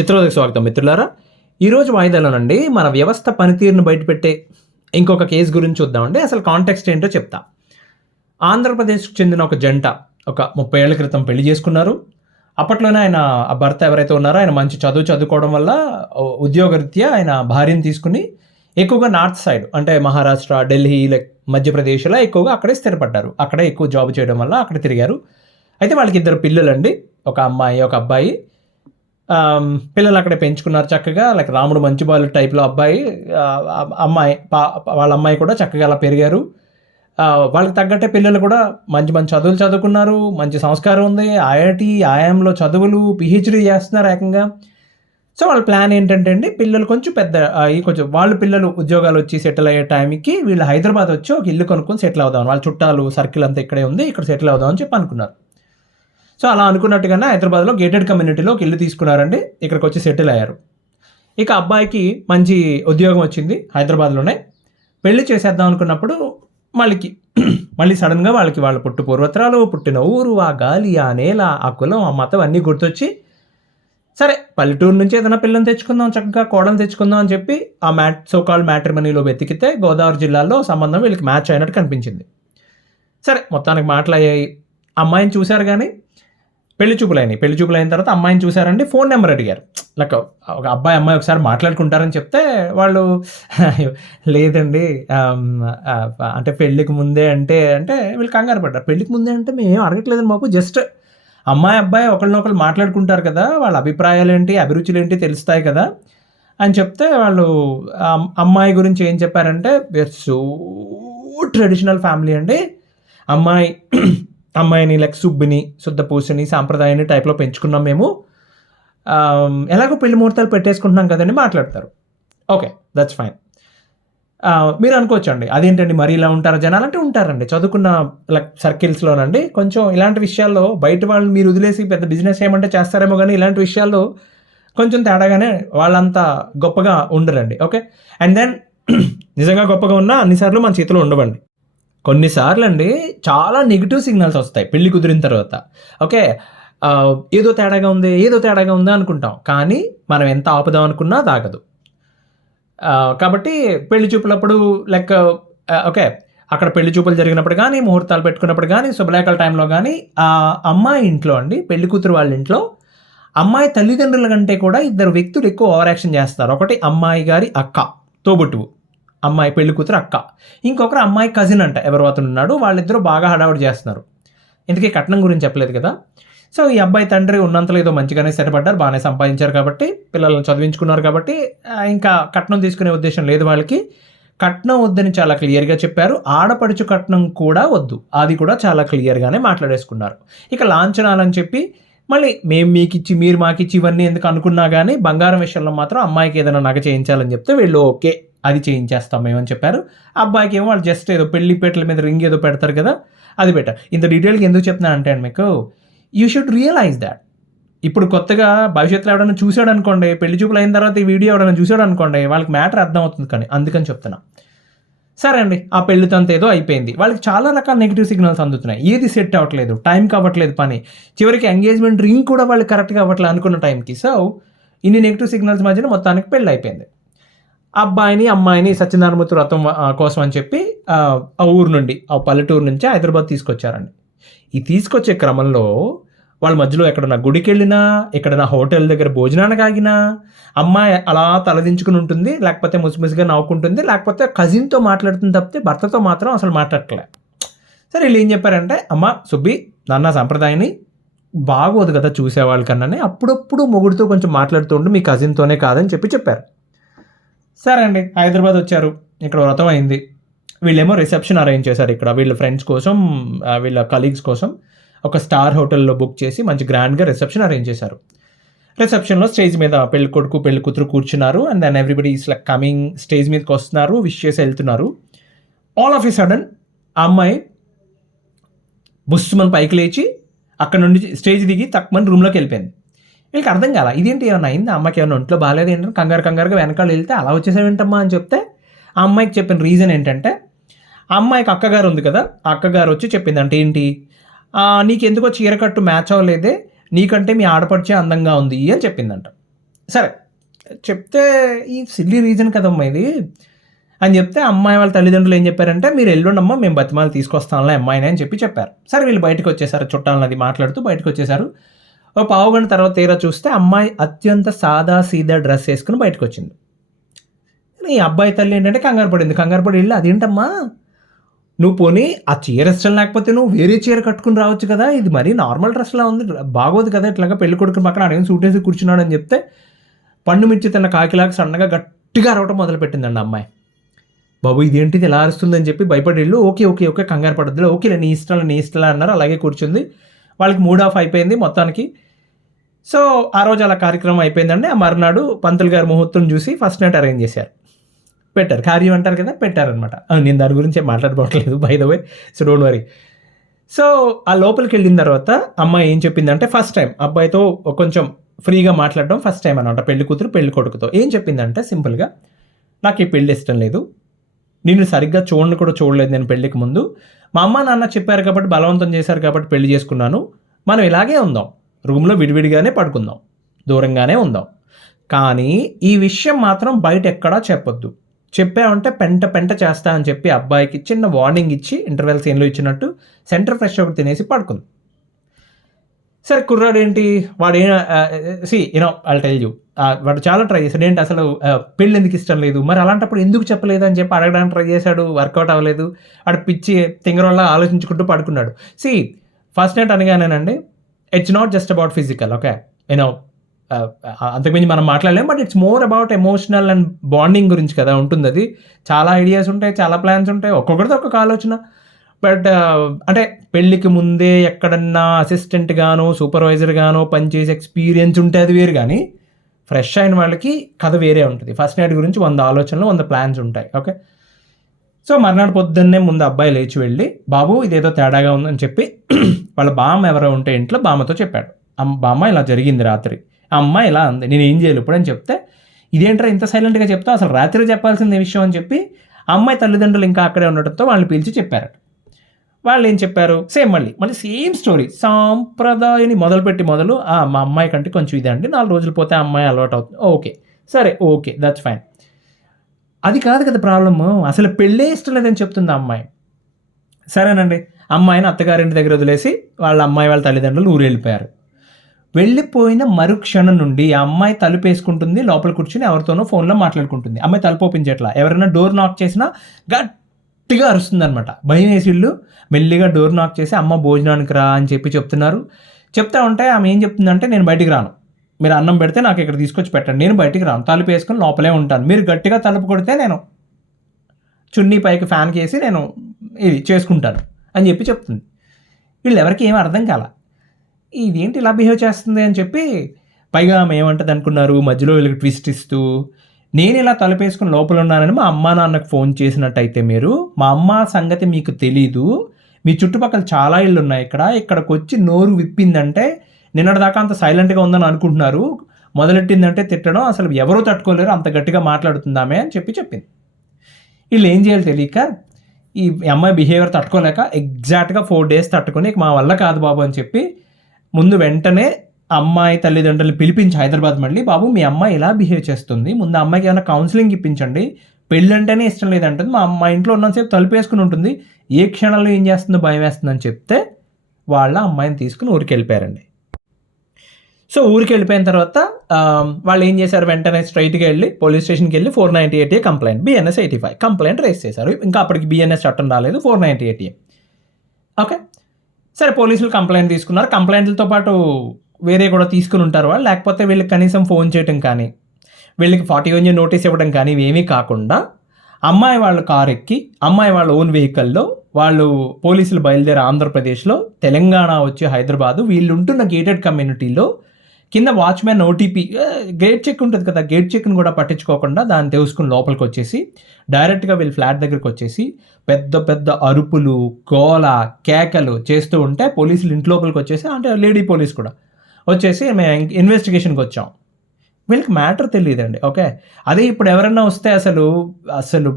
చిత్రోదయకు స్వాగతం మిత్రులారా. ఈరోజు వాయిదాలోనండి మన వ్యవస్థ పనితీరును బయటపెట్టే ఇంకొక కేసు గురించి చూద్దామండి. అసలు కాంటెక్స్ట్ ఏంటో చెప్తా. ఆంధ్రప్రదేశ్కు చెందిన ఒక జంట ఒక ముప్పై ఏళ్ళ క్రితం పెళ్ళి చేసుకున్నారు. అప్పట్లోనే ఆయన ఆ భర్త ఎవరైతే ఉన్నారో ఆయన మంచి చదువు చదువుకోవడం వల్ల ఉద్యోగరీత్యా ఆయన భార్యను తీసుకుని ఎక్కువగా నార్త్ సైడ్ అంటే మహారాష్ట్ర ఢిల్లీ లైక్ మధ్యప్రదేశ్లో ఎక్కువగా అక్కడే స్థిరపడ్డారు. అక్కడే ఎక్కువ జాబ్ చేయడం వల్ల అక్కడ తిరిగారు. అయితే వాళ్ళకి ఇద్దరు పిల్లలండి. ఒక అమ్మాయి ఒక అబ్బాయి. పిల్లలు అక్కడే పెంచుకున్నారు చక్కగా. లైక్ రాముడు మంచి బాలు టైప్లో అబ్బాయి అమ్మాయి పా- వాళ్ళ అమ్మాయి కూడా చక్కగా అలా పెరిగారు. వాళ్ళకి తగ్గట్టే పిల్లలు కూడా మంచి మంచి చదువులు చదువుకున్నారు. మంచి సంస్కారం ఉంది. ఐఐటి ఐఎంలో చదువులు పిహెచ్డీ చేస్తున్నారు ఏకంగా. సో వాళ్ళ ప్లాన్ ఏంటంటే అండి పిల్లలు కొంచెం పెద్ద ఈ కొంచెం వాళ్ళ పిల్లలు ఉద్యోగాలు వచ్చి సెటిల్ అయ్యే టైంకి వీళ్ళు హైదరాబాద్ వచ్చి ఒక ఇల్లు కొనుక్కొని సెటిల్ అవుదాం. వాళ్ళ చుట్టాలు సర్కిల్ అంతా ఇక్కడే ఉంది ఇక్కడ సెటిల్ అవుదాం అని చెప్పి అనుకున్నారు. సో అలా అనుకున్నట్టుగానే హైదరాబాద్లో గేటెడ్ కమ్యూనిటీలో ఒక ఇల్లు తీసుకున్నారండి. ఇక్కడికి వచ్చి సెటిల్ అయ్యారు. ఇక అబ్బాయికి మంచి ఉద్యోగం వచ్చింది హైదరాబాద్లోనే. పెళ్ళి చేసేద్దాం అనుకున్నప్పుడు మళ్ళీకి మళ్ళీ సడన్గా వాళ్ళకి వాళ్ళ పుట్టు పూర్వత్రాలు పుట్టిన ఊరు ఆ గాలి ఆ నేల ఆ కులం ఆ మతం అన్నీ గుర్తొచ్చి సరే పల్లెటూరు నుంచి ఏదైనా పిల్లని తెచ్చుకుందాం చక్కగా కోడలు తెచ్చుకుందాం అని చెప్పి ఆ మ్యాట్ సోకాల్ మ్యాట్రిమనీలో వెతికితే గోదావరి జిల్లాలో సంబంధం వీళ్ళకి మ్యాచ్ అయినట్టు కనిపించింది. సరే మొత్తానికి మాట్లాడాయి అమ్మాయిని చూశారు కానీ పెళ్ళి చూపులైనవి పెళ్ళి చూపులైన తర్వాత అమ్మాయిని చూశారండి ఫోన్ నెంబర్ అడిగారు. లైక్ ఒక అబ్బాయి అమ్మాయి ఒకసారి మాట్లాడుకుంటారని చెప్తే వాళ్ళు లేదండి అంటే పెళ్ళికి ముందే అంటే అంటే వీళ్ళు కంగారు పడ్డారు. పెళ్ళికి ముందే అంటే మేము ఏం మాకు జస్ట్ అమ్మాయి అబ్బాయి ఒకళ్ళనొకళ్ళు మాట్లాడుకుంటారు కదా వాళ్ళ అభిప్రాయాలు ఏంటి అభిరుచులు ఏంటి తెలుస్తాయి కదా అని చెప్తే వాళ్ళు అమ్మాయి గురించి ఏం చెప్పారంటే సో ట్రెడిషనల్ ఫ్యామిలీ అండి. అమ్మాయి అమ్మాయిని లైక్ సుబ్బిని శుద్ధపూసిని సాంప్రదాయాన్ని టైప్లో పెంచుకున్నాం మేము. ఎలాగో పెళ్ళి ముహూర్తాలు పెట్టేసుకుంటున్నాం కదండి మాట్లాడతారు. ఓకే దట్స్ ఫైన్ మీరు అనుకోవచ్చండి అదేంటండి మరి ఇలా ఉంటారు జనాలు? అంటే ఉంటారండి చదువుకున్న లైక్ సర్కిల్స్లోనండి కొంచెం ఇలాంటి విషయాల్లో బయట వాళ్ళు మీరు వదిలేసి పెద్ద బిజినెస్ ఏమంటే చేస్తారేమో కానీ ఇలాంటి విషయాల్లో కొంచెం తేడాగానే వాళ్ళంతా గొప్పగా ఉండరండి ఓకే అండ్ దెన్ నిజంగా గొప్పగా ఉన్నా అన్నిసార్లు మన చేతిలో ఉండవండి. కొన్నిసార్లు అండి చాలా నెగిటివ్ సిగ్నల్స్ వస్తాయి పెళ్ళి కుదిరిన తర్వాత. ఓకే ఏదో తేడాగా ఉంది ఏదో తేడాగా ఉందా అనుకుంటాం. కానీ మనం ఎంత ఆపుదాం అనుకున్నా తాగదు కాబట్టి పెళ్ళి చూపులప్పుడు లైక్ ఓకే అక్కడ పెళ్ళి చూపులు జరిగినప్పుడు కానీ ముహూర్తాలు పెట్టుకున్నప్పుడు కానీ శుభలేఖల టైంలో కానీ ఆ అమ్మాయి ఇంట్లో అండి పెళ్ళి కూతురు వాళ్ళ ఇంట్లో అమ్మాయి తల్లిదండ్రుల కంటే కూడా ఇద్దరు వ్యక్తులు ఎక్కువ ఓవర్ యాక్షన్ చేస్తారు. ఒకటి అమ్మాయి గారి అక్క తోబుట్టువు. అమ్మాయి పెళ్ళి కూతురు అక్క. ఇంకొకరు అమ్మాయి కజిన్ అంట. ఎవరు అతను ఉన్నాడు. వాళ్ళిద్దరూ బాగా హడావుడి చేస్తున్నారు. ఇంతకీ కట్నం గురించి చెప్పలేదు కదా? సో ఈ అబ్బాయి తండ్రి ఉన్నంతలో ఏదో మంచిగానే స్థిరపడ్డారు. బాగానే సంపాదించారు కాబట్టి పిల్లలను చదివించుకున్నారు కాబట్టి ఇంకా కట్నం తీసుకునే ఉద్దేశం లేదు వాళ్ళకి. కట్నం వద్దని చాలా క్లియర్గా చెప్పారు. ఆడపడుచు కట్నం కూడా వద్దు. అది కూడా చాలా క్లియర్గానే మాట్లాడేసుకున్నారు. ఇక లాంఛనాలని చెప్పి మళ్ళీ మేము మీకు ఇచ్చి మీరు మాకు ఇచ్చి ఇవన్నీ ఎందుకు అనుకున్నా కానీ బంగారం విషయంలో మాత్రం అమ్మాయికి ఏదైనా నగ చేయించాలని చెప్తే వీళ్ళు ఓకే. అది చేయించేస్తాం మేము అని చెప్పారు. అబ్బాయికి ఏమో వాళ్ళు జస్ట్ ఏదో పెళ్ళి పీటల మీద రింగ్ ఏదో పెడతారు కదా అది పెట్టారు. ఇంత డీటెయిల్గా ఎందుకు చెప్తున్నాను అంటే అండి మీకు యూ షుడ్ రియలైజ్ దాట్ ఇప్పుడు కొత్తగా భవిష్యత్తులో ఎవడన్నా చూసాడు అనుకోండి పెళ్ళి చూపులు అయిన తర్వాత ఈ వీడియో ఎవడైనా చూసాడు అనుకోండి వాళ్ళకి మ్యాటర్ అర్థం అవుతుంది కానీ అందుకని చెప్తున్నా. సరే అండి ఆ పెళ్ళితంత ఏదో అయిపోయింది. వాళ్ళకి చాలా రకాల నెగిటివ్ సిగ్నల్స్ అందుతున్నాయి. ఏది సెట్ అవ్వట్లేదు టైంకి అవ్వట్లేదు పని. చివరికి ఎంగేజ్మెంట్ రింగ్ కూడా వాళ్ళు కరెక్ట్గా అవ్వట్లేదు అనుకున్న టైంకి సో ఇన్ని నెగిటివ్ సిగ్నల్స్ మధ్యన మొత్తానికి పెళ్ళి అయిపోయింది. అబ్బాయిని అమ్మాయిని సత్యనారాయణమూర్తి వ్రతం కోసం అని చెప్పి ఆ, ఊరు నుండి ఆ పల్లెటూరు నుంచి హైదరాబాద్ తీసుకొచ్చారండి. ఈ తీసుకొచ్చే క్రమంలో వాళ్ళ మధ్యలో ఎక్కడన్నా గుడికి వెళ్ళినా ఎక్కడన్నా హోటల్ దగ్గర భోజనానికి ఆగినా అమ్మాయి అలా తలదించుకుని ఉంటుంది లేకపోతే ముసిముసిగా నవ్వుకుంటుంది లేకపోతే కజిన్తో మాట్లాడుతుంది తప్పితే భర్తతో మాత్రం అసలు మాట్లాడట్లే. సరే వీళ్ళు ఏం చెప్పారంటే అమ్మ సుబ్బి నాన్న సంప్రదాయాన్ని బాగోదు కదా చూసేవాళ్ళకన్నానే అప్పుడప్పుడు మొగుడితో కొంచెం మాట్లాడుతూ ఉండి మీ కజిన్తోనే కాదని చెప్పి చెప్పారు. సరే అండి హైదరాబాద్ వచ్చారు. ఇక్కడ వ్రతం అయింది. వీళ్ళేమో రిసెప్షన్ అరేంజ్ చేశారు ఇక్కడ. వీళ్ళ ఫ్రెండ్స్ కోసం వీళ్ళ కలీగ్స్ కోసం ఒక స్టార్ హోటల్లో బుక్ చేసి మంచి గ్రాండ్గా రిసెప్షన్ అరేంజ్ చేశారు. రిసెప్షన్లో స్టేజ్ మీద పెళ్ళి కొడుకు పెళ్ళి కూతురు కూర్చున్నారు. And then everybody is like coming stage మీదకి వస్తున్నారు విష్ చేసి వెళ్తున్నారు. ఆల్ ఆఫ్ ఎ సడన్ ఆ అమ్మాయి బుస్సుమని పైకి లేచి అక్కడ నుండి స్టేజ్ దిగి తక్కువ రూమ్లోకి వెళ్ళిపోయింది. వీళ్ళకి అర్థం కాల? ఇదేంటి ఏమన్నా అయింది? అమ్మకి ఏమైనా ఒంట్లో బాగాలేదు ఏంటంటే కంగారు కంగారుగా వెనకాల వెళ్తే అలా వచ్చేసావేంటమ్మా అని చెప్తే ఆ అమ్మాయికి చెప్పిన రీజన్ ఏంటంటే ఆ అమ్మాయికి అక్కగారు ఉంది కదా అక్కగారు వచ్చి చెప్పింది అంటే ఏంటి? "ఆ, నీకెందుకో చీరకట్టు మ్యాచ్ అవ్వలేదే నీకంటే మీ ఆడపడిచే అందంగా ఉంది అని చెప్పిందంట. సరే చెప్తే ఈ సిల్లీ రీజన్ కదమ్మా ఇది. అని చెప్తే అమ్మాయి వాళ్ళ తల్లిదండ్రులు ఏం చెప్పారంటే మీరు ఎల్లుండమ్మా మేము బతిమాలు తీసుకొస్తాంలే అమ్మాయిని అని చెప్పి చెప్పారు. సరే వీళ్ళు బయటకు వచ్చేసారు చుట్టాలని అది మాట్లాడుతూ బయటకు వచ్చేసారు. ఓ పావు గంట తర్వాత తీరా చూస్తే అమ్మాయి అత్యంత సాదా సీదా డ్రెస్ వేసుకుని బయటకు వచ్చింది ఈ అబ్బాయి తల్లి ఏంటంటే కంగారు పడింది. కంగారు పడి వెళ్ళి అదేంటమ్మా? నువ్వు పోనీ ఆ చీర ఇష్టం లేకపోతే నువ్వు వేరే చీర కట్టుకుని రావచ్చు కదా? ఇది మరీ నార్మల్ డ్రెస్లా ఉంది. బాగోదు కదా? ఇట్లాగా పెళ్ళి కొడుకుని పక్కన అడిగిన సూట్ వేసి కూర్చున్నాడు అని చెప్తే పండు మిర్చి తన కాకిలాగా సన్నగా గట్టిగా అరవటం మొదలుపెట్టిందండి అమ్మాయి. బాబు ఇదేంటిది? ఎలా అరుస్తుందని చెప్పి భయపడి వెళ్ళు. ఓకే ఓకే ఓకే కంగారు పడద్దులే. ఓకే నీ ఇష్టాలు నీ ఇష్టాలు అన్నారు. అలాగే కూర్చుంది. వాళ్ళకి మూడ్ ఆఫ్ అయిపోయింది మొత్తానికి. సో ఆ రోజు అలా కార్యక్రమం అయిపోయిందండి. ఆ మరునాడు పంతులు గారి ముహూర్తం చూసి ఫస్ట్ నైట్ అరేంజ్ చేశారు. పెట్టారు. కార్యం అంటారు కదా పెట్టారనమాట నేను దాని గురించి మాట్లాడుకోవట్లేదు by the way so don't worry so ఆ లోపలికి వెళ్ళిన తర్వాత అమ్మాయి ఏం చెప్పిందంటే ఫస్ట్ టైం అబ్బాయితో కొంచెం ఫ్రీగా మాట్లాడడం ఫస్ట్ టైం అనమాట పెళ్ళి కూతురు పెళ్ళి కొడుకుతో. ఏం చెప్పిందంటే సింపుల్గా నాకు ఈ పెళ్ళి ఇష్టం లేదు. నేను సరిగ్గా చూడని కూడా చూడలేదు నేను పెళ్ళికి ముందు. మా అమ్మ నాన్న చెప్పారు కాబట్టి బలవంతం చేశారు కాబట్టి పెళ్ళి చేసుకున్నాను. మనం ఇలాగే ఉందాం. రూమ్లో విడివిడిగానే పడుకుందాం. దూరంగానే ఉందాం. కానీ ఈ విషయం మాత్రం బయట ఎక్కడా చెప్పొద్దు. చెప్పామంటే పెంట పెంట చేస్తా అని చెప్పి అబ్బాయికి చిన్న వార్నింగ్ ఇచ్చి ఇంటర్వెల్ సీన్లో ఇచ్చినట్టు సెంటర్ ఫ్రెష్ ఒకటి తినేసి పడుకుంది. సరే కుర్రాడు ఏంటి? వాడు ఏ see you know I'll tell you వాడు చాలా ట్రై చేశాడు. ఏంటి అసలు పెళ్ళి ఎందుకు ఇష్టం లేదు? మరి అలాంటప్పుడు ఎందుకు చెప్పలేదు? అని చెప్పి అడగడానికి ట్రై చేశాడు. వర్కౌట్ అవ్వలేదు. వాడు పిచ్చి తింగరంలా ఆలోచించుకుంటూ పడుకున్నాడు. See first night అనగానేనండి it's not just about physical okay you అంతకుమించి మనం మాట్లాడలేం but it's more about emotional and bonding గురించి కదా ఉంటుంది అది. చాలా ఐడియాస్ ఉంటాయి చాలా ప్లాన్స్ ఉంటాయి. ఒక్కొక్కరితో ఒక్కొక్క ఆలోచన. బట్ అంటే పెళ్ళికి ముందే ఎక్కడన్నా అసిస్టెంట్ గానో సూపర్వైజర్ గానో పనిచేసే ఎక్స్పీరియన్స్ ఉంటే అది వేరు కానీ ఫ్రెష్ అయిన వాళ్ళకి కథ వేరే ఉంటుంది. ఫస్ట్ నైట్ గురించి వంద ఆలోచనలు వంద ప్లాన్స్ ఉంటాయి. ఓకే సో మర్నాడు పొద్దున్నే ముందు అబ్బాయి లేచి వెళ్ళి బాబు ఇదేదో తేడాగా ఉందని చెప్పి వాళ్ళ బామ్మ ఎవరో ఉంటే ఇంట్లో బామ్మతో చెప్పాడు. బామ్మ ఇలా జరిగింది రాత్రి. అమ్మ ఇలా అంది నేను ఏం చేయాలి ఇప్పుడు అని చెప్తే ఇదేంటరా ఇంత సైలెంట్గా చెప్తా అసలు రాత్రి చెప్పాల్సింది విషయం అని చెప్పి అమ్మాయి తల్లిదండ్రులు ఇంకా అక్కడే ఉండటంతో వాళ్ళని పిలిచి చెప్పారట. వాళ్ళు ఏం చెప్పారు? సేమ్ మళ్ళీ మళ్ళీ సేమ్ స్టోరీ. సాంప్రదాయని మొదలుపెట్టి మొదలు మా అమ్మాయి కంటే కొంచెం ఇదే అండి. నాలుగు రోజులు పోతే అమ్మాయి అలవాటు అవుతుంది. ఓకే. సరే ఓకే. దట్స్ ఫైన్ అది కాదు కదా ప్రాబ్లము. అసలు పెళ్ళే ఇష్టం లేదని చెప్తుంది అమ్మాయి. సరేనండి. అమ్మాయిని అత్తగారింటి దగ్గర వదిలేసి వాళ్ళ అమ్మాయి వాళ్ళ తల్లిదండ్రులు ఊరు వెళ్ళిపోయారు వెళ్ళిపోయిన మరుక్షణం నుండి ఆ అమ్మాయి తలుపు వేసుకుంటుంది లోపల కూర్చుని ఎవరితోనో ఫోన్లో మాట్లాడుకుంటుంది. అమ్మాయి తలుపు ఓపెన్ చేయట్లా. ఎవరైనా డోర్ నాక్ చేసినా గట్ గట్టిగా అరుస్తుంది అనమాట భయం వేసిళ్ళు మెల్లిగా డోర్ నాక్ చేసి అమ్మ భోజనానికి రా అని చెప్పి చెప్తున్నారు. చెప్తా ఉంటే ఆమె ఏం చెప్తుందంటే నేను బయటికి రాను. మీరు అన్నం పెడితే నాకు ఇక్కడ తీసుకొచ్చి పెట్టండి. నేను బయటికి రాను. తలుపు వేసుకొని లోపలే ఉంటాను. మీరు గట్టిగా తలుపు కొడితే నేను చున్నీ పైకి ఫ్యాన్కి వేసి నేను ఇది చేసుకుంటాను అని చెప్పి చెప్తుంది. వీళ్ళు ఎవరికి ఏం అర్థం కాల. ఇదేంటి ఇలా బిహేవ్ చేస్తుంది? అని చెప్పి పైగా ఆమె ఏమంటది అనుకున్నారు మధ్యలో వీళ్ళకి ట్విస్ట్ ఇస్తూ నేను ఇలా తలపేసుకుని లోపల ఉన్నానని మా అమ్మా నాన్నకు ఫోన్ చేసినట్టయితే మీరు మా అమ్మ సంగతి మీకు తెలీదు. మీ చుట్టుపక్కల చాలా ఇళ్ళు ఉన్నాయి ఇక్కడ. ఇక్కడికి వచ్చి నోరు విప్పిందంటే నిన్నటిదాకా అంత సైలెంట్గా ఉందని అనుకుంటున్నారు. మొదలెట్టిందంటే తిట్టడం అసలు ఎవరూ తట్టుకోలేరు. అంత గట్టిగా మాట్లాడుతుందామే అని చెప్పి చెప్పింది. వీళ్ళు ఏం చేయాలి తెలియక ఈ అమ్మాయి బిహేవియర్ తట్టుకోలేక ఎగ్జాక్ట్గా ఫోర్ డేస్ తట్టుకొని మా వల్ల కాదు బాబు అని చెప్పి ముందు వెంటనే అమ్మాయి తల్లిదండ్రులు పిలిపించి హైదరాబాద్ మళ్ళీ బాబు మీ అమ్మాయి ఇలా బిహేవ్ చేస్తుంది? ముందు అమ్మాయికి ఏమైనా కౌన్సిలింగ్ ఇప్పించండి. పెళ్ళి అంటేనే ఇష్టం లేదంటుంది. మా అమ్మాయి ఇంట్లో ఉన్నంతసేపు తలుపేసుకుని ఉంటుంది. ఏ క్షణంలో ఏం చేస్తుందో భయం వేస్తుందని చెప్తే వాళ్ళ అమ్మాయిని తీసుకుని ఊరికి వెళ్ళిపోయారండి. సో ఊరికి వెళ్ళిపోయిన తర్వాత వాళ్ళు ఏం చేశారు? వెంటనే స్ట్రైట్గా వెళ్ళి పోలీస్ స్టేషన్కి వెళ్ళి four ninety eighty complaint BNS eighty five complaint raise చేశారు. ఇంకా అప్పటికి బిఎన్ఎస్ చట్టం రాలేదు ఫోర్ నైంటీ ఎయిటీ ఓకే. సరే పోలీసులు కంప్లైంట్ తీసుకున్నారు. కంప్లైంట్లతో పాటు వేరే కూడా తీసుకుని ఉంటారు వాళ్ళు. లేకపోతే వీళ్ళకి కనీసం ఫోన్ చేయటం కానీ వీళ్ళకి ఫార్టీ వన్ నోటీస్ ఇవ్వడం కానీ ఇవేమీ కాకుండా అమ్మాయి వాళ్ళ కారు ఎక్కి అమ్మాయి వాళ్ళ ఓన్ వెహికల్లో వాళ్ళు పోలీసులు బయలుదేరి ఆంధ్రప్రదేశ్లో తెలంగాణ వచ్చి హైదరాబాదు వీళ్ళు ఉంటున్న గేటెడ్ కమ్యూనిటీలో కింద వాచ్మెన్ ఓటీపీ గేట్ చెక్ ఉంటుంది కదా గేట్ చెక్ని కూడా పట్టించుకోకుండా దాన్ని తెలుసుకుని లోపలికి వచ్చేసి డైరెక్ట్గా వీళ్ళు ఫ్లాట్ దగ్గరికి వచ్చేసి పెద్ద పెద్ద అరుపులు గోల కేకలు చేస్తూ ఉంటే పోలీసులు ఇంట్లోపలికి వచ్చేసి అంటే లేడీ పోలీస్ కూడా వచ్చేసి మేము ఇన్వెస్టిగేషన్కి వచ్చాం. వీళ్ళకి మ్యాటర్ తెలియదండి ఓకే అదే ఇప్పుడు ఎవరన్నా వస్తే అసలు అసలు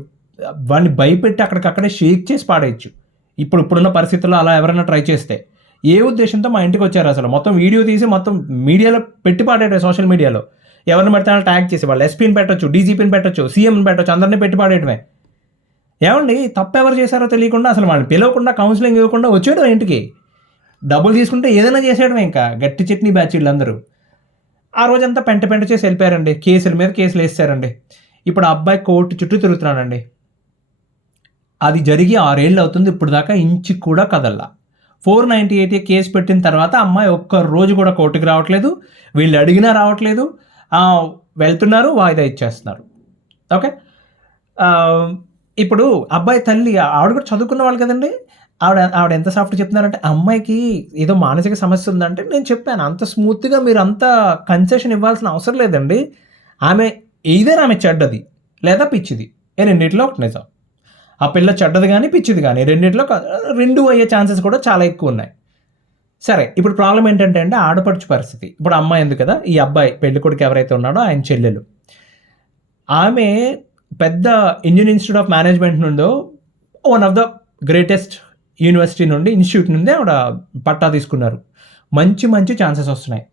వాడిని భయపెట్టి అక్కడికక్కడే షేక్ చేసి పాడేయచ్చు. ఇప్పుడు ఇప్పుడున్న పరిస్థితుల్లో అలా ఎవరైనా ట్రై చేస్తే ఏ ఉద్దేశంతో మా ఇంటికి వచ్చారు అసలు? మొత్తం వీడియో తీసి మొత్తం మీడియాలో పెట్టి పాడాడు సోషల్ మీడియాలో ఎవరిని పెడితే ట్యాగ్ చేసి వాళ్ళు ఎస్పీని పెట్టచ్చు డీజీపీని పెట్టొచ్చు సీఎంని పెట్టొచ్చు అందరినీ పెట్టి పాడేయడమే ఏమండి తప్పు ఎవరు చేశారో తెలియకుండా అసలు వాళ్ళని పిలవకుండా కౌన్సిలింగ్ ఇవ్వకుండా వచ్చేయడం ఇంటికి. డబ్బులు తీసుకుంటే ఏదైనా చేసేయడం ఇంకా. గట్టి చట్నీ బ్యాచ్ వీళ్ళందరూ ఆ రోజంతా పెంట పెంట చేసి వెళ్ళిపోయారండి. కేసుల మీద కేసులు వేస్తారండి ఇప్పుడు ఆ అబ్బాయి కోర్టు చుట్టూ తిరుగుతున్నాడండి. అది జరిగి ఆరేళ్ళు అవుతుంది. ఇప్పుడు దాకా ఇంచి కూడా కదల్లా. ఫోర్ నైంటీ ఎయిట్ కేసు పెట్టిన తర్వాత అమ్మాయి ఒక్క రోజు కూడా కోర్టుకి రావట్లేదు. వీళ్ళు అడిగినా రావట్లేదు. వెళ్తున్నారు వాయిదా ఇచ్చేస్తున్నారు. ఓకే? ఇప్పుడు అబ్బాయి తల్లి ఆవిడ కూడా చదువుకున్న వాళ్ళు కదండి. ఆవిడ ఆవిడ ఎంత సాఫ్ట్ చెప్తున్నారంటే అమ్మాయికి ఏదో మానసిక సమస్య ఉందంటే నేను చెప్పాను. అంత స్మూత్గా మీరు అంత కన్సెషన్ ఇవ్వాల్సిన అవసరం లేదండి. ఆమె ఇదే ఆమె చెడ్డది లేదా పిచ్చిది. ఏ రెండిట్లో ఒకటి నిజం. ఆ పిల్ల చెడ్డది కానీ పిచ్చిది కానీ రెండింటిలో రెండు అయ్యే ఛాన్సెస్ కూడా చాలా ఎక్కువ ఉన్నాయి. సరే ఇప్పుడు ప్రాబ్లం ఏంటంటే అంటే ఆడపడుచు పరిస్థితి. ఇప్పుడు అమ్మాయి ఎందుకు కదా ఈ అబ్బాయి పెళ్ళి కొడుకు ఎవరైతే ఉన్నాడో ఆయన చెల్లెలు. ఆమె పెద్ద ఇండియన్ ఇన్స్టిట్యూట్ ఆఫ్ మేనేజ్మెంట్ నుండో one of the greatest university నుండి ఇన్స్టిట్యూట్ నుండి ఆవిడ పట్టా తీసుకున్నారు. మంచి మంచి ఛాన్సెస్ వస్తున్నాయి.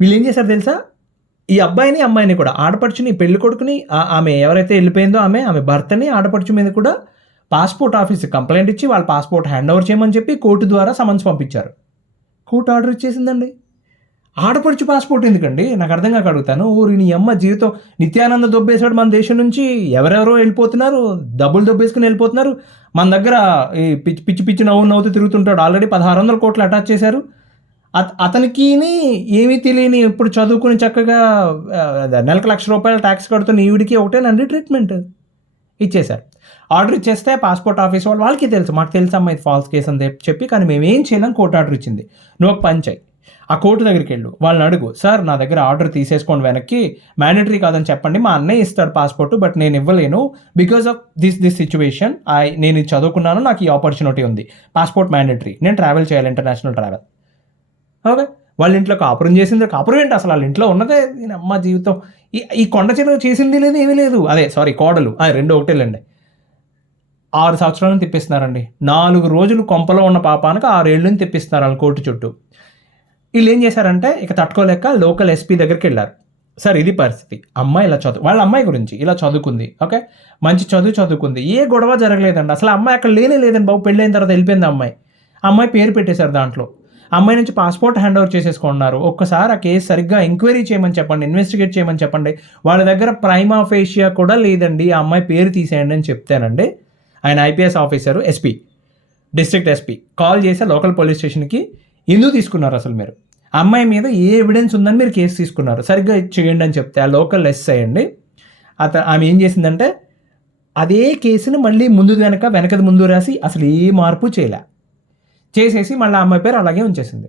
వీళ్ళు ఏం చేశారు తెలుసా? ఈ అబ్బాయిని అమ్మాయిని కూడా ఆడపడుచుని పెళ్ళి కొడుకుని ఆమె ఎవరైతే వెళ్ళిపోయిందో ఆమె ఆమె భర్తని ఆడపడుచు మీద కూడా పాస్పోర్ట్ ఆఫీస్ కంప్లైంట్ ఇచ్చి వాళ్ళ పాస్పోర్ట్ హ్యాండ్ ఓవర్ చేయమని చెప్పి కోర్టు ద్వారా సమన్స్ పంపించారు. కోర్టు ఆర్డర్ ఇచ్చేసిందండి. ఆడపడుచు పాస్పోర్ట్ ఎందుకండి? నాకు అర్థం కాక అడుగుతాను. ఊరి నీ అమ్మ జీవితం నిత్యానంద దొబ్బేశాడు మన దేశం నుంచి. ఎవరెవరో వెళ్ళిపోతున్నారు. డబ్బులు దొబ్బేసుకుని వెళ్ళిపోతున్నారు. మన దగ్గర ఈ పిచ్చి పిచ్చి పిచ్చి నవ్వు నవ్వుతూ తిరుగుతుంటాడు. ఆల్రెడీ పదహారు వందల కోట్లు అటాచ్ చేశారు. అత అతనికి ఏమీ తెలియని ఇప్పుడు చదువుకుని చక్కగా నెలకు లక్ష రూపాయలు ట్యాక్స్ కడుతున్న ఈవిడికి ఒకటేనండి ట్రీట్మెంట్ ఇచ్చేశారు. ఆర్డర్ ఇచ్చేస్తే పాస్పోర్ట్ ఆఫీస్ వాళ్ళు వాళ్ళకి తెలుసు. మాకు తెలుసు అమ్మ ఇది ఫాల్స్ కేసు అని చెప్పి కానీ మేము ఏం చేయలేం. కోర్టు ఆర్డర్ ఇచ్చింది. నువ్వు ఒక పని చేయి. ఆ కోర్టు దగ్గరికి వెళ్ళు వాళ్ళని అడుగు సార్ నా దగ్గర ఆర్డర్ తీసేసుకోండి వెనక్కి. మ్యాండటరీ కాదని చెప్పండి. మా అన్నయ్య ఇస్తాడు పాస్పోర్ట్ బట్ నేను ఇవ్వలేను. Because of this this situation I నేను చదువుకున్నాను నాకు ఈ ఆపర్చునిటీ ఉంది. Passport mandatory. నేను ట్రావెల్ చేయాలి ఇంటర్నేషనల్ ట్రావెల్. ఓకే. వాళ్ళ ఇంట్లో కాపురం చేసింది. కాపురం ఏంటి అసలు? వాళ్ళ ఇంట్లో ఉన్నదే అమ్మ జీవితం. ఈ ఈ కొండ చెరువు చేసింది లేదు ఏమీ లేదు. అదే సారీ కోడలు. ఆ, రెండు ఒకటేలండి ఆరు సంవత్సరాలను తిప్పిస్తున్నారండి. నాలుగు రోజులు కొంపలో ఉన్న పాపానికి ఆరేళ్ళని తిప్పిస్తున్నారు వాళ్ళ కోర్టు చుట్టూ. వీళ్ళు ఏం చేశారంటే ఇక తట్టుకోలేక లోకల్ ఎస్పీ దగ్గరికి వెళ్ళారు. సార్ ఇది పరిస్థితి. అమ్మాయి ఇలా చదువు వాళ్ళ అమ్మాయి గురించి ఇలా చదువుకుంది ఓకే? మంచి చదువు చదువుకుంది. ఏ గొడవ జరగలేదండి. అసలు అమ్మాయి అక్కడ లేనే లేదండి బాబు. పెళ్ళైన తర్వాత వెళ్ళిపోయింది అమ్మాయి. ఆ అమ్మాయి పేరు పెట్టేశారు దాంట్లో. అమ్మాయి నుంచి పాస్పోర్ట్ హ్యాండ్ ఓవర్ చేసేసుకున్నారు. ఒక్కసారి ఆ కేసు సరిగ్గా ఎంక్వైరీ చేయమని చెప్పండి ఇన్వెస్టిగేట్ చేయమని చెప్పండి. వాళ్ళ దగ్గర ప్రైమ్ ఆఫ్ ఏషియా కూడా లేదండి. ఆ అమ్మాయి పేరు తీసేయండి అని చెప్తానండి. ఆయన IPS officer SP district SP call చేసి లోకల్ పోలీస్ స్టేషన్కి ఎందుకు తీసుకున్నారు అసలు మీరు? అమ్మాయి మీద ఏ ఎవిడెన్స్ ఉందని మీరు కేసు తీసుకున్నారు. సరిగ్గా చేయండి అని చెప్తే ఆ లోకల్ ఎస్ఐ అండి అత ఆమె ఏం చేసిందంటే అదే కేసుని మళ్ళీ ముందు వెనక వెనకది ముందు రాసి అసలు ఏ మార్పు చేయలే. చేసేసి మళ్ళీ అమ్మాయి పేరు అలాగే ఉంచేసింది.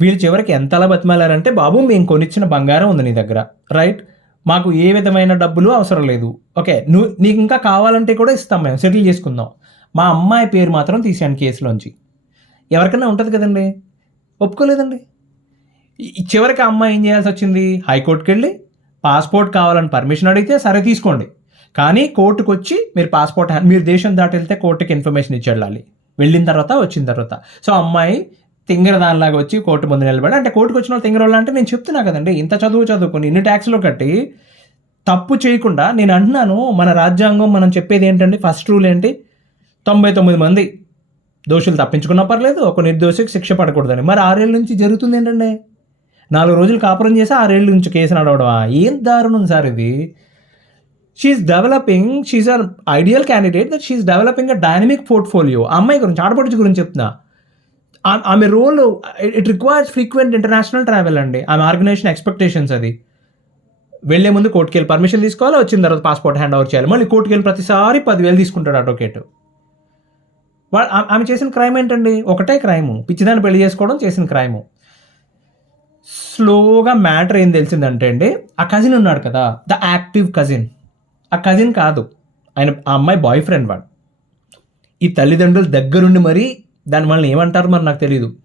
వీళ్ళు చివరికి ఎంతలా బతిమాలారంటే బాబు మేము కొనిచ్చిన బంగారం ఉంది నీ దగ్గర. రైట్? మాకు ఏ విధమైన డబ్బులు అవసరం లేదు. ఓకే నువ్వు నీకు ఇంకా కావాలంటే కూడా ఇస్తాం మేము. సెటిల్ చేసుకుందాం. మా అమ్మాయి పేరు మాత్రం తీసాను కేసులోంచి ఎవరికైనా ఉంటుంది కదండి. ఒప్పుకోలేదండి. చివరికి అమ్మాయి ఏం చేయాల్సి వచ్చింది హైకోర్టుకి వెళ్ళి పాస్పోర్ట్ కావాలని పర్మిషన్ అడిగితే సరే తీసుకోండి. కానీ కోర్టుకు వచ్చి మీరు పాస్పోర్ట్ మీరు దేశం దాటి వెళ్తే కోర్టుకి ఇన్ఫర్మేషన్ ఇచ్చి వెళ్ళాలి వెళ్ళిన తర్వాత వచ్చిన తర్వాత. సో అమ్మాయి తింగర దానిలాగా వచ్చి కోర్టు ముందు నిలబడి అంటే కోర్టుకు వచ్చిన వాళ్ళు తింగరవాళ్ళు అంటే నేను చెప్తున్నా కదండి ఇంత చదువు చదువుకొని ఇన్ని ట్యాక్స్లో కట్టి తప్పు చేయకుండా నేను అంటున్నాను మన రాజ్యాంగం మనం చెప్పేది ఏంటంటే ఫస్ట్ రూల్ ఏంటి? తొంభై తొమ్మిది మంది దోషులు తప్పించుకున్నా పర్లేదు ఒక నిర్దోషికి శిక్ష పడకూడదని. మరి ఆరేళ్ళ నుంచి జరుగుతుంది ఏంటండి? నాలుగు రోజులు కాపురం చేసి ఆరేళ్ళ నుంచి కేసు నడవడమా? ఏం దారుణం సార్ ఇది? She's developing she's an ideal candidate that she's developing a dynamic portfolio అమ్మాయి గురించి ఆడపడుచు గురించి చెప్తున్నా. ఆమె role it requires frequent international travel అండి. ఆమె ఆర్గనైజేషన్ ఎక్స్పెక్టేషన్స్ అది. వెళ్ళే ముందు కోర్టుకి వెళ్ళి పర్మిషన్ తీసుకోవాలి? వచ్చిన తర్వాత పాస్పోర్ట్ హ్యాండ్ ఓవర్ చేయాలి? మళ్ళీ కోర్టుకి వెళ్ళి ప్రతిసారి పదివేలు తీసుకుంటాడు అడ్వకేట్ ఆమె చేసిన క్రైమ్ ఏంటండి? ఒకటే క్రైము. పిచ్చిదాన్ని పెళ్ళి చేసుకోవడం చేసిన క్రైము. స్లోగా మ్యాటర్ ఏం తెలిసిందంటే అండి ఆ కజిన్ ఉన్నాడు కదా ద యాక్టివ్ కజిన్. ఆ కజిన్ కాదు ఆయన ఆ అమ్మాయి బాయ్ ఫ్రెండ్ వాడు. ఈ తల్లిదండ్రులు దగ్గరుండి మరి దాని వల్ల ఏమంటారు మరి నాకు తెలియదు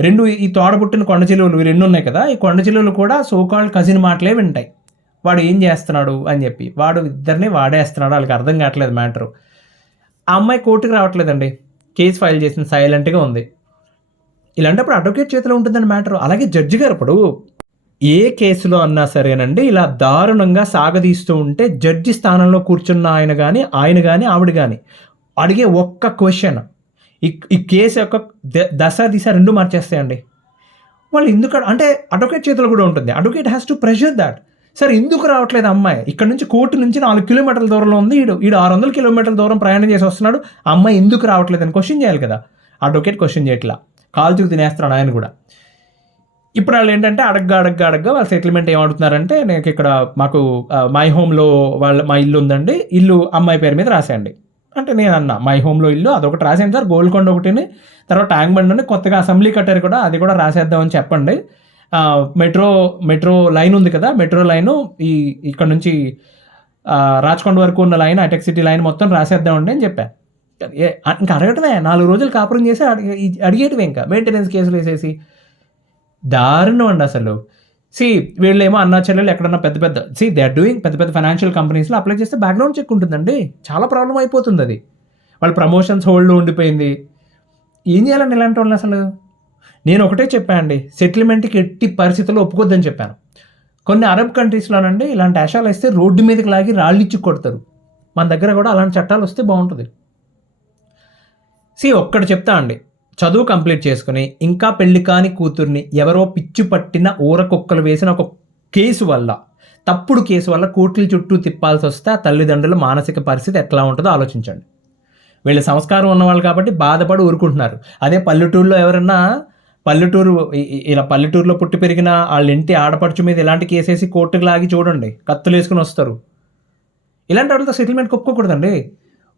రెండు ఈ తోడబుట్టిన కొండ చిలువలు ఇవి రెండు ఉన్నాయి కదా ఈ కొండ చిలువలు కూడా సోకాల్డ్ కజిన్ మాటలే వింటాయి. వాడు ఏం చేస్తున్నాడు అని చెప్పి వాడు ఇద్దరిని వాడేస్తున్నాడు వాళ్ళకి అర్థం కావట్లేదు మ్యాటరు. ఆ అమ్మాయి కోర్టుకు రావట్లేదండి. కేసు ఫైల్ చేసిన సైలెంట్గా ఉంది. ఇలాంటప్పుడు అడ్వకేట్ చేతిలో ఉంటుందని మ్యాటర్. అలాగే జడ్జి గారు ఇప్పుడు ఏ కేసులో అన్నా సరేనండి ఇలా దారుణంగా సాగదీస్తూ ఉంటే జడ్జి స్థానంలో కూర్చున్న ఆయన కానీ ఆయన కానీ ఆవిడ కానీ అడిగే ఒక్క క్వశ్చన్. ఈ ఈ కేసు యొక్క ద- దశ దిశ రెండు మార్చేస్తాయండి. వాళ్ళు ఎందుకు అంటే అడ్వకేట్ చేతిలో కూడా ఉంటుంది. Advocate has to pressure that. సరే ఎందుకు రావట్లేదు అమ్మాయి? ఇక్కడ నుంచి కోర్టు నుంచి నాలుగు కిలోమీటర్ల దూరంలో ఉంది. ఈడు ఈడు ఆరు వందల కిలోమీటర్ల దూరం ప్రయాణం చేసి వస్తున్నాడు. ఆ అమ్మాయి ఎందుకు రావట్లేదు అని క్వశ్చన్ చేయాలి కదా. అడ్వకేట్ క్వశ్చన్ చేయట్లా. కాల్చుకు తినేస్తున్నాడు ఆయన కూడా. ఇప్పుడు వాళ్ళు ఏంటంటే అడగ్గా అడగ్గా అడగ్గా వాళ్ళ సెటిల్మెంట్ ఏమడుతున్నారంటే నాకు ఇక్కడ మాకు మై హోమ్లో వాళ్ళ మా ఇల్లు ఉందండి. ఇల్లు అమ్మాయి పేరు మీద రాసేయండి అంటే నేను అన్న మై హోమ్లో ఇల్లు అదొకటి రాసాను సార్. గోల్కొండ ఒకటిని తర్వాత ట్యాంక్ బండ్ కొత్తగా అసెంబ్లీ కట్టారు కూడా అది కూడా రాసేద్దామని చెప్పండి. మెట్రో మెట్రో లైన్ ఉంది కదా మెట్రో లైను ఈ ఇక్కడ నుంచి రాజ్కొండ వరకు ఉన్న లైన్ అటెక్ సిటీ లైన్ మొత్తం రాసేద్దామండి అని చెప్పా. ఇంకా అడగటమే నాలుగు రోజులు కాపురం చేసి అడిగే ఇంకా. మెయింటెనెన్స్ కేసులు వేసేసి. దారుణం అండి అసలు. సి వీళ్ళేమో అన్నా చెల్లెలు ఎక్కడన్నా పెద్ద పెద్ద సి దే ఆర్ డూయింగ్ పెద్ద పెద్ద ఫైనాన్షియల్ కంపెనీస్లో అప్లై చేస్తే బ్యాక్గ్రౌండ్ చెక్ ఉంటుందండి. చాలా ప్రాబ్లం అయిపోతుంది అది వాళ్ళ ప్రమోషన్స్ హోల్డ్ ఉండిపోయింది. ఏం చేయాలండి ఇలాంటి వాళ్ళు అసలు? నేను ఒకటే చెప్పాను అండి సెటిల్మెంట్కి ఎట్టి పరిస్థితుల్లో ఒప్పుకోద్దని చెప్పాను. కొన్ని అరబ్ కంట్రీస్లోనండి ఇలాంటి ఆశాలు వేస్తే రోడ్డు మీదకి లాగి రాళ్ళిచ్చి కొడతారు. మన దగ్గర కూడా అలాంటి చట్టాలు వస్తే బాగుంటుంది. సి ఒక్కటి చెప్తా అండి చదువు కంప్లీట్ చేసుకుని ఇంకా పెళ్ళి కాని కూతుర్ని ఎవరో పిచ్చి పట్టిన ఊరకొక్కలు వేసిన ఒక కేసు వల్ల తప్పుడు కేసు వల్ల కోట్ల చుట్టూ తిప్పాల్సి వస్తే ఆ తల్లిదండ్రుల మానసిక పరిస్థితి ఎట్లా ఉంటుందో ఆలోచించండి. వీళ్ళ సంస్కారం ఉన్నవాళ్ళు కాబట్టి బాధపడి ఊరుకుంటున్నారు. అదే పల్లెటూరులో ఎవరన్నా పల్లెటూరు ఇలా పల్లెటూరులో పుట్టి పెరిగిన వాళ్ళ ఇంటి ఆడపడుచు మీద ఇలాంటి కేసేసి కోర్టుకు లాగి చూడండి కత్తులు వేసుకుని వస్తారు. ఇలాంటి వాళ్ళతో సెటిల్మెంట్ ఒప్పుకోకూడదండి.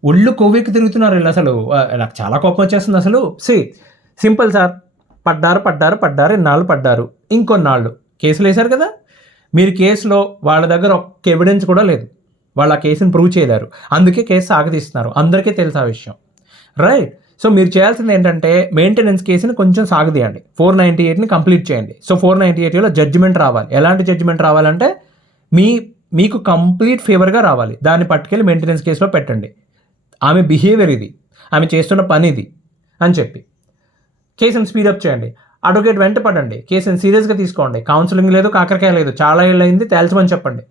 ఒళ్ళు కొవ్వెక్కి తిరుగుతున్నారు వీళ్ళు అసలు. నాకు చాలా కోపం వచ్చేస్తుంది అసలు. సి సింపుల్ సార్ పడ్డారు పడ్డారు పడ్డారు ఇన్నాళ్ళు పడ్డారు ఇంకొన్నాళ్ళు. కేసులు వేశారు కదా? మీరు కేసులో వాళ్ళ దగ్గర ఒక్క ఎవిడెన్స్ కూడా లేదు. వాళ్ళు ఆ కేసుని ప్రూవ్ చేయలేరు. అందుకే కేసు సాగదీస్తున్నారు. అందరికీ తెలుసు ఆ విషయం. రైట్ సో మీరు చేయాల్సింది ఏంటంటే మెయింటెనెన్స్ కేసుని కొంచెం సాగదీయండి. ఫోర్ నైంటీ ఎయిట్ని కంప్లీట్ చేయండి. సో ఫోర్ నైంటీ ఎయిట్లో జడ్జిమెంట్ రావాలి. ఎలాంటి జడ్జిమెంట్ రావాలంటే మీ మీకు కంప్లీట్ ఫేవర్గా రావాలి. దాన్ని పట్టుకెళ్ళి మెయింటెనెన్స్ కేసులో పెట్టండి. ఆమె బిహేవియర్ ఇది. ఆమె చేస్తున్న పని ఇది అని చెప్పి. కేసును స్పీడప్ చేయండి. అడ్వకేట్ వెంట పడండి. కేసుని సీరియస్గా తీసుకోండి. కౌన్సిలింగ్ లేదు కాకరకాయ లేదు. చాలా ఏళ్ళు అయింది తేల్చమని చెప్పండి.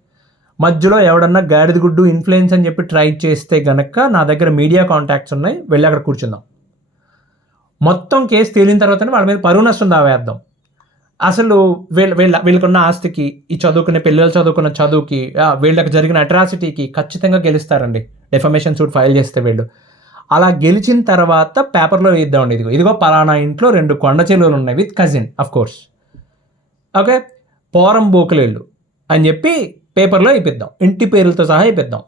మధ్యలో ఎవడన్నా గాడిద గుడ్డు ఇన్ఫ్లుయెన్స్ అని చెప్పి ట్రై చేస్తే గనక నా దగ్గర మీడియా కాంటాక్ట్స్ ఉన్నాయి. వెళ్ళి అక్కడ కూర్చుందాం. మొత్తం కేసు తేలిన తర్వాతనే వాళ్ళ మీద పరువు నష్టం దావేద్దాం. అసలు వీళ్ళ వీళ్ళ వీళ్ళకున్న ఆస్తికి ఈ చదువుకునే పిల్లలు చదువుకున్న చదువుకి వీళ్ళకి జరిగిన అట్రాసిటీకి ఖచ్చితంగా గెలుస్తారండి. డెఫమేషన్ సూట్ ఫైల్ చేస్తే వీళ్ళు. అలా గెలిచిన తర్వాత పేపర్లో వేద్దామండి ఇదిగో. ఇదిగో పలానా ఇంట్లో రెండు కొండ చెలువలు ఉన్నాయి with cousin of course okay పోరం బోకులేళ్ళు. అని చెప్పి పేపర్లో వేయిద్దాం ఇంటి పేర్లతో సహా వేయిద్దాం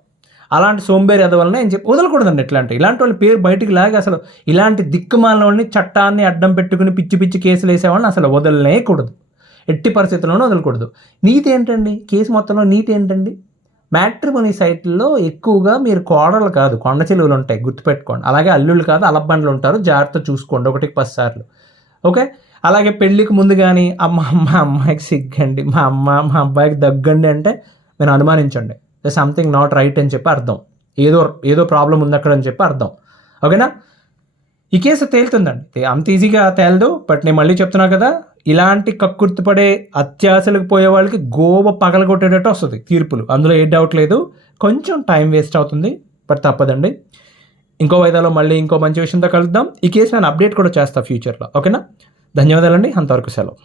అలాంటి సోంబేరి ఎదవలనే ఏం చెప్పి వదలకూడదండి ఇట్లాంటి ఇలాంటి వాళ్ళ పేరు బయటికి లాగి అసలు ఇలాంటి దిక్కుమాలిన వాళ్ళని చట్టాన్ని అడ్డం పెట్టుకుని పిచ్చి పిచ్చి కేసులు వేసేవాళ్ళని అసలు వదలనేకూడదు. ఎట్టి పరిస్థితుల్లోనూ వదలకూడదు. నీతి ఏంటండి? కేసు మొత్తంలో నీతి ఏంటండి? మ్యాట్రిమోనీ సైట్లో ఎక్కువగా మీరు కోడలు కాదు కొండ చెలువులు ఉంటాయి గుర్తుపెట్టుకోండి. అలాగే అల్లుళ్ళు కాదు అలబ్బండ్లు ఉంటారు. జాగ్రత్త చూసుకోండి ఒకటికి పది సార్లు. ఓకే? అలాగే పెళ్ళికి ముందు కానీ అమ్మ మా అమ్మాయికి సిగ్గండి మా అమ్మ మా అబ్బాయికి దగ్గండి అంటే మీరు అనుమానించండి. ద సంథింగ్ నాట్ రైట్ అని చెప్పి అర్థం. ఏదో ఏదో ప్రాబ్లం ఉంది అక్కడ అని చెప్పి అర్థం. ఓకేనా ఈ కేసు తేలుతుందండి. అంత ఈజీగా తేలదు బట్ నేను మళ్ళీ చెప్తున్నా కదా ఇలాంటి కక్కుర్తిపడే అత్యాశలకు పోయే వాళ్ళకి గోవ పగలగొట్టేటట్టు వస్తుంది తీర్పులు. అందులో ఏ డౌట్ లేదు. కొంచెం టైం వేస్ట్ అవుతుంది బట్ తప్పదండి. ఇంకో వైదాలో మళ్ళీ ఇంకో మంచి విషయంతో కలుద్దాం. ఈ కేసు నేను అప్డేట్ కూడా చేస్తాను ఫ్యూచర్లో ఓకేనా ధన్యవాదాలండి. అంతవరకు సెలవు.